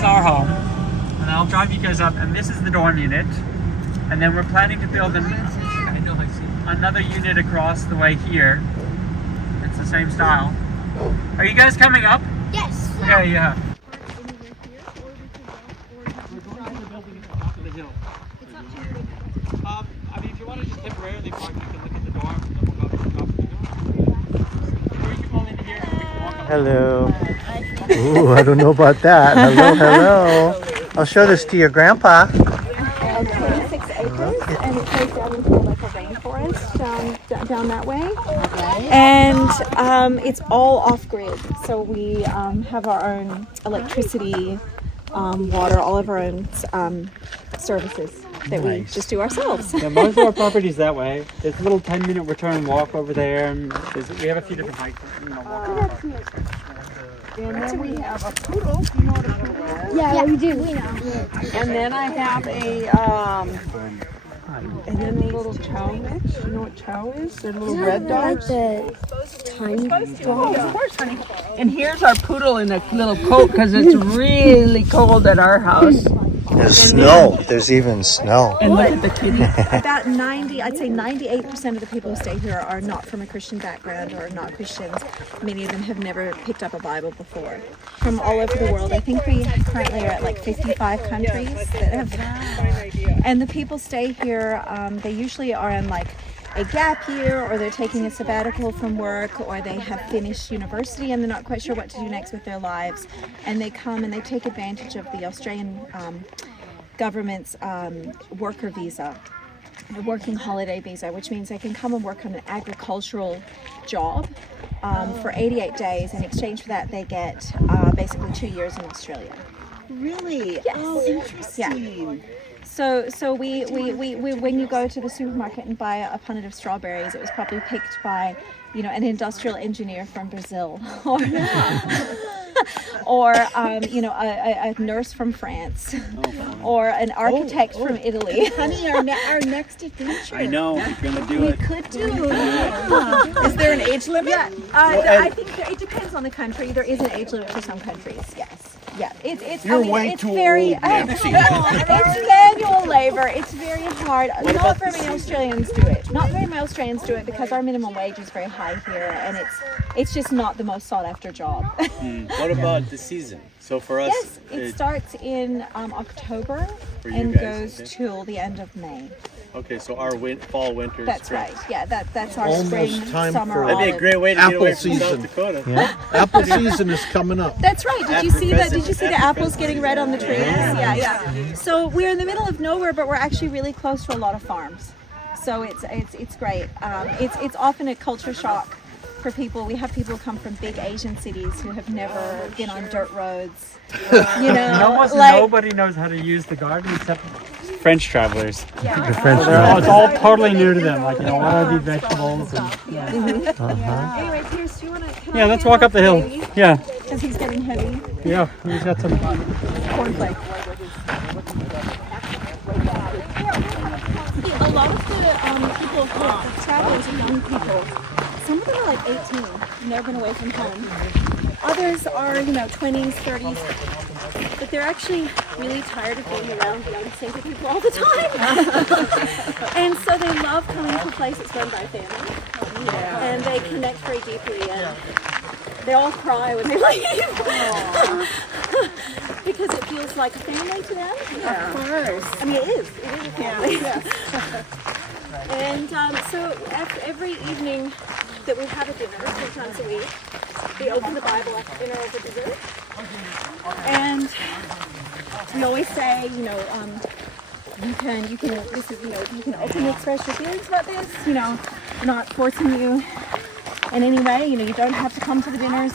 is our home, and I'll drive you guys up, and this is the dorm unit, and then we're planning to build another unit across the way here. It's the same style. Are you guys coming up? Yes. Okay, yeah. I mean, if you want to just temporarily park, you can look at the dorm, and then we'll go to the top of the dorm. Or you can pull into here and we can walk up. Hello. Ooh, I don't know about that. Hello, hello. I'll show this to your grandpa. 26 acres, and it goes down into like a rainforest down that way. Okay. And it's all off grid, so we have our own electricity, water, all of our own services that we just do ourselves. Yeah, most of our property's that way. There's a little 10-minute return walk over there, and we have a few different hikes. And then we have a poodle. Do you know what a poodle is? Yeah, we do. We know. And then I have and then a little chow mix. You know what chow is? They're little red dogs. Like the tiny dogs. Of course, honey. And here's our poodle in a little coat because it's really cold at our house. There's snow. There's even snow. And look at the kitty. About 98% of the people who stay here are not from a Christian background or not Christians. Many of them have never picked up a Bible before. From all over the world. I think we currently are at like 55 countries that have. And the people stay here, they usually are in like a gap year, or they're taking a sabbatical from work, or they have finished university and they're not quite sure what to do next with their lives, and they come and they take advantage of the Australian government's worker visa, the working holiday visa, which means they can come and work on an agricultural job for 88 days. In exchange for that, they get basically 2 years in Australia. Really? Yes. Oh, interesting. Yeah. So we when you go to the supermarket and buy a punnet of strawberries, it was probably picked by, you know, an industrial engineer from Brazil, or or you know, a nurse from France, or an architect from Italy. Honey, our next adventure. I know, we're gonna do it. Could do. Is there an age limit? Yeah, I think it depends on the country. There is an age limit for some countries. Yes. Yeah, it's. You're I mean, way it's too very. old, Nancy. It's manual labor. It's very hard. Not very many Australians do it. Not very many Australians do it because our minimum wage is very high here, and it's just not the most sought after job. What about the season? So for us, Yes, it starts in October For you and guys, goes okay. till the end of May. okay, so our fall, winter, That's spring. right. Yeah, that's our Almost spring, time summer, for- That'd be a olive. great way to get Apple away from season. South Dakota. Yeah. Apple season is coming up. That's right. Did you After see that? Did present- you see the after apples present. getting red on the trees? Yeah. So we're in the middle of nowhere, but we're actually really close to a lot of farms. So it's great. It's often a culture shock for people. We have people come from big Asian cities who have never been on dirt roads. You know, Almost like nobody knows how to use the garden except French travelers. The French It's all totally new to them. Like, you know, what are these vegetables? And, Anyway, Pierce, do you want to? yeah, let's walk up the hill. Yeah, Because he's getting heavy. yeah. We've got some. Cornflake. A lot of the people, the travelers are young people. Some of them are like 18, never been away from home. Others are, 20s, 30s, but they're actually really tired of being around young single people all the time. And so they love coming to a place that's run by family. Yeah. And they connect very deeply, and they all cry when they leave. Because it feels like a family to them. Yeah. Of course. I mean, it is a family. Yeah. And so every evening that we have a dinner, 3 times a week, we open the Bible after dinner over dessert. And we always say, you can openly express your feelings about this. We're not forcing you in any way. You don't have to come to the dinners.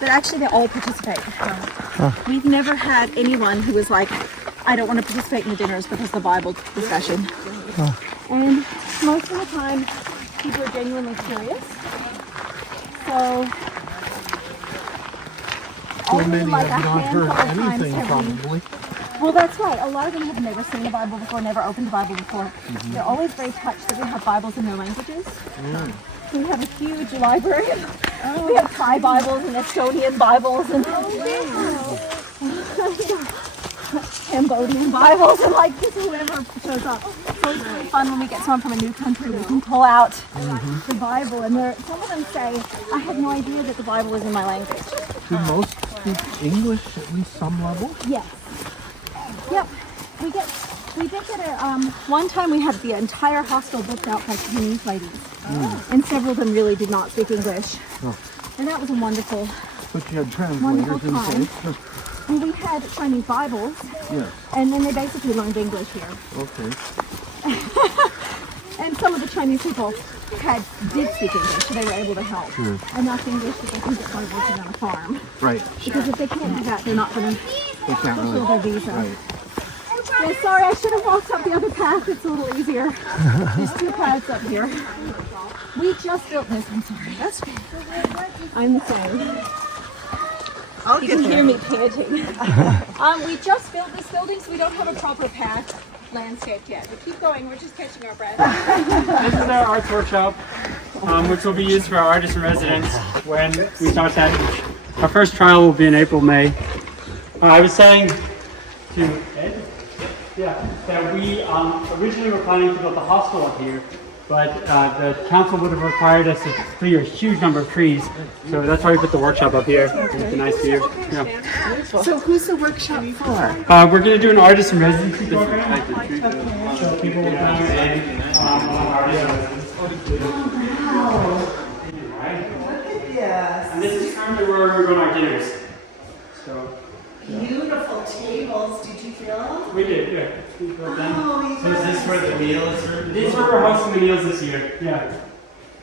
But actually, they all participate. We've never had anyone who was like, I don't want to participate in the dinners because of the Bible discussion. And most of the time, people are genuinely curious. So, Too only many like a have not handful heard of times anything, have we. probably. Well, that's right. A lot of them have never seen the Bible before, never opened the Bible before. They're always very touched that we have Bibles in their languages. We have a huge library. We have Thai Bibles and Estonian Bibles. And Cambodian Bibles and like just whoever shows up. So it's really fun when we get someone from a new country. We can pull out the Bible, and some of them say, "I had no idea that the Bible was in my language." Do most speak English at least some level? Yes. Yep. We did get one time we had the entire hostel booked out by Chinese ladies, and several of them really did not speak English, and that was a wonderful. But you had Wonderful translators in time. place. And we had Chinese Bibles, Yes. and then they basically learned English here. Okay. And some of the Chinese people did speak English, so they were able to help. Sure. Enough English that they can get by working on a farm. Right. Because if they can't do that, they're not going to They can't fulfill really. their visa. Right. Yeah, sorry, I should have walked up the other path. It's a little easier. There's 2 paths up here. We just built this. I'm sorry. That's okay. I'm the same. You can hear me panting. We just built this building, so we don't have a proper path landscaped yet. But keep going. We're just catching our breath. This is our arts workshop, which will be used for our artists in residence when we start that. Our first trial will be in April, May. I was saying to Ed, that we originally were planning to build the hostel up here, but the council would have required us to clear a huge number of trees, so that's why we put the workshop up here. It's a nice view. Yeah. So who's the workshop for? We're going to do an artist in residency program. So people will come in artist in residency. And this is currently where we're doing our dinners. So. Beautiful tables. Did you build? We did, yeah. We built them. So is this where the meal is served? This is where we're hosting the meals this year. Yeah.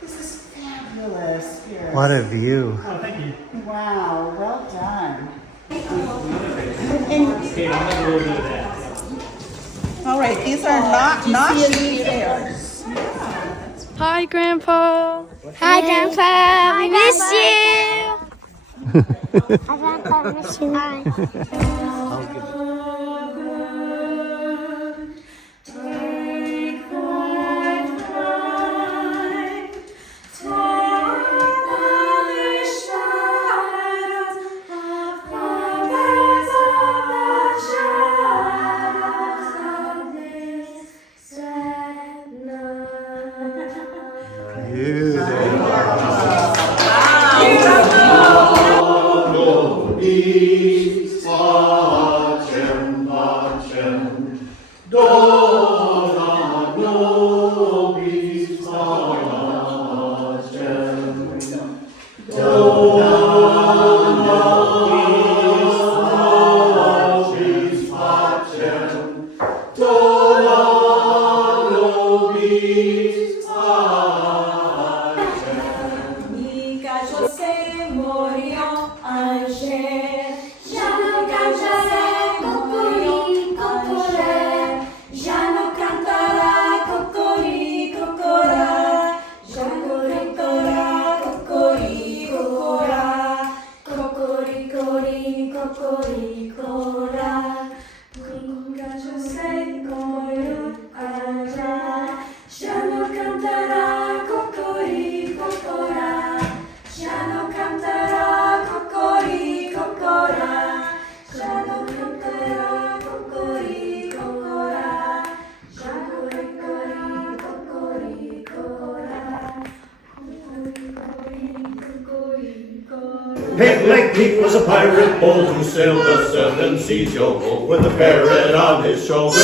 This is fabulous. Here. What a view. Oh, thank you. Wow, well done. Okay, I'll have a little bit of that. All right, these are not sheep chairs. Hi, Grandpa. Hi, Grandpa. We miss you. Hi, Grandpa. Miss you. Pig-leg Pete was a pirate bold who sailed the 7 seas, yo-ho, with a parrot on his shoulder,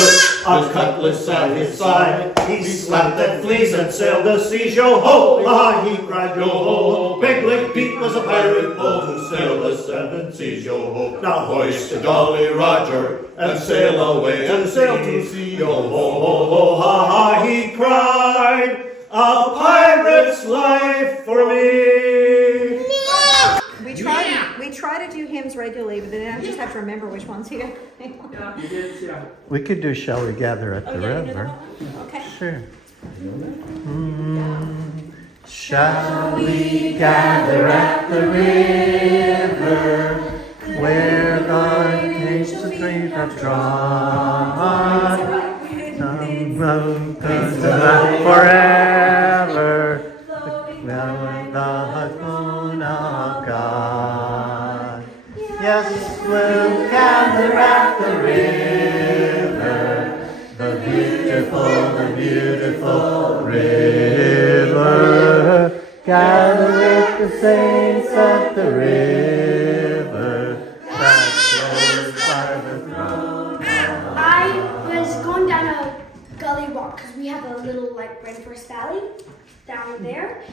a cutlass at his side. He slapped at fleas and sailed the seas, yo-ho, ah, he cried, yo-ho. Pig-leg Pete was a pirate bold who sailed the 7 seas, yo-ho. Now hoist the Jolly Roger and sail away and sail to sea, yo-ho, ha, ha, he cried, a pirate's life for me. We try to do hymns regularly, but then I just have to remember which ones he did. We could do Shall We Gather at the River. Okay. Sure. Shall we gather at the river where the gates of dreams have drawn? Some road goes on forever. The throne of God. Yes, we'll gather beautiful river. Gather with the saints at the river that flows by the throne. I was going down a gully walk because we have a little like rainforest valley down there,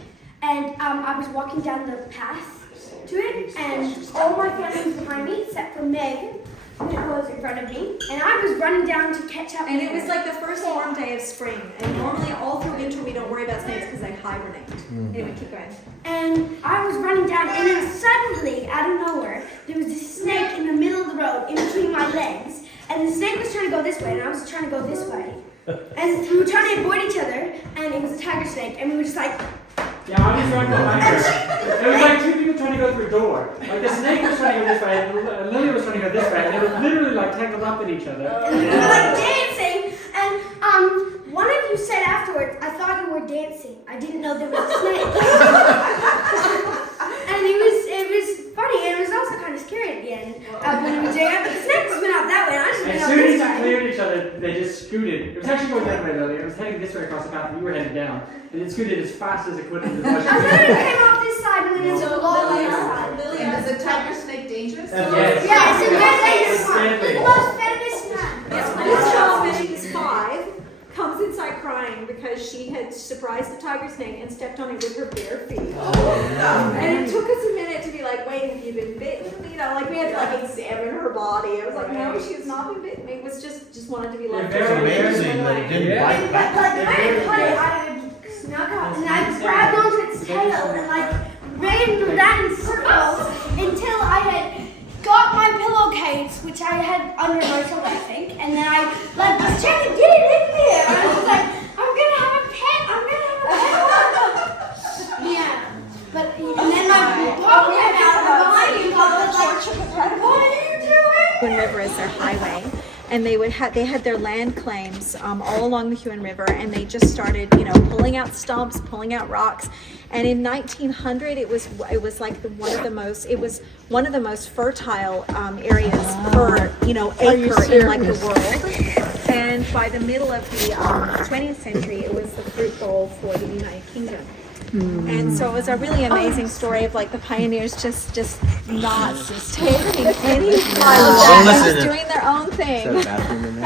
and I was walking down the path to it, and all my family was behind me except for Meg, who was in front of me, and I was running down to catch up. And it was like the first warm day of spring. And normally all through winter we don't worry about snakes because they hibernate. Anyway, keep going. And I was running down, and then suddenly, out of nowhere, there was this snake in the middle of the road, in between my legs. And the snake was trying to go this way, and I was trying to go this way. And we were trying to avoid each other, and it was a tiger snake, and we were just like... Yeah, I was right behind her. It was like two people trying to go through a door. Like the snake was trying to go this way, and Lily was trying to go this way, and they were literally like tangled up in each other. And we were like dancing, and one of you said afterwards, I thought you were dancing. I didn't know there was a snake. And it was funny, and it was also kind of scary at the end when we were doing it, but the snake just went out that way, and I just went As out soon as this you way. cleared each other, they just scooted. It was actually going that way, Lily. It was heading this way across the path, and you were heading down. And it scooted as fast as it could into the bush. And then it came off this side, and then it was all on this side. Lillian, is a tiger snake dangerous? Yes. Yeah, it's a very dangerous It's one. deadly. The most venomous man. This child, when she was 5, comes inside crying because she had surprised the tiger snake and stepped on it with her bare feet. And it took us a minute to be like, wait, have you been bitten? You know, like we had to like examine her body. I was like, no, she has not been bitten. It was just wanted to be like. They're very Amazing that it didn't Yeah. bite back. Like the way it put it, I snuck up and I grabbed onto its tail and like ran in circles until I had got my pillowcase, which I had under my shoulder, I think, and then I like was trying to get it in there. I was like, I'm gonna have a pet. Yeah, but and then my paw came out from behind me and I was like, what are you doing? Huon River is their highway, and they had their land claims all along the Huon River, and they just started, pulling out stumps, pulling out rocks. And in 1900, it was like one of the most fertile areas per acre in like the world. And by the middle of the 20th century, it was the fruit bowl for the United Kingdom. And so it was a really amazing story of like the pioneers just not taking any part of that, and just doing their own thing. And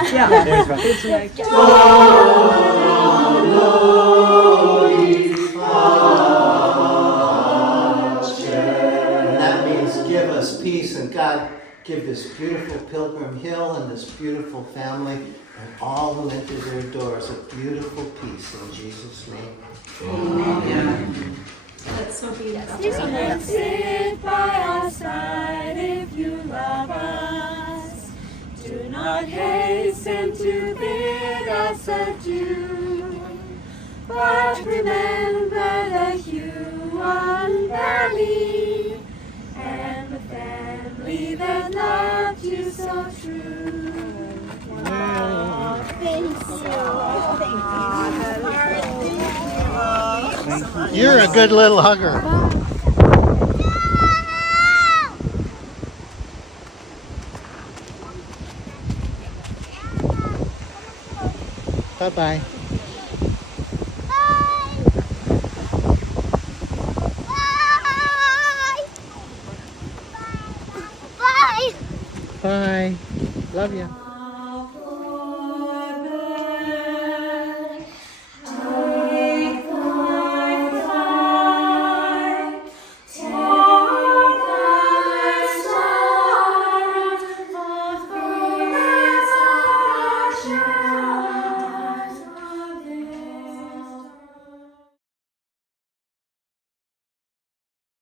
that means give us peace, and God give this beautiful Pilgrim Hill and this beautiful family and all who enter their doors a beautiful peace in Jesus' name. Amen. That's so beautiful. Sit by our side if you love us. Do not hasten to bid us adieu. But remember the Huon Valley and the family that loved you so true. You're a good little hugger. Bye-bye. Bye. Bye. Love you.